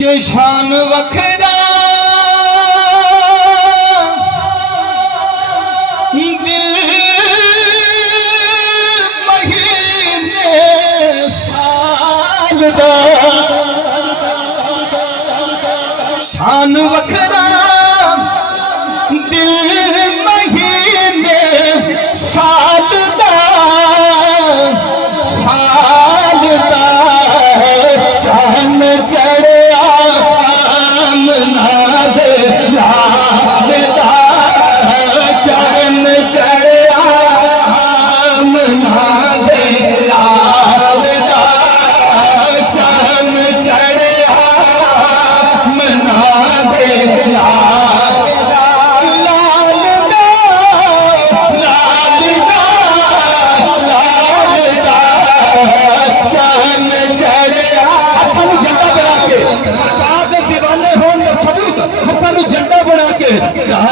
के शान वखरा दिल महीने साल दा शान वखरा दिल महीने साल दा चान चढ़िया आमना दे लाल दा चान चढ़िया आमना दे लाल दा चान चढ़िया आमना दे लाल दा लाल दा लाल दा लाल दा चान चढ़िया झंडा बना के सरकार के दीवाने होने सबूत हत्था झंडा बना के चाह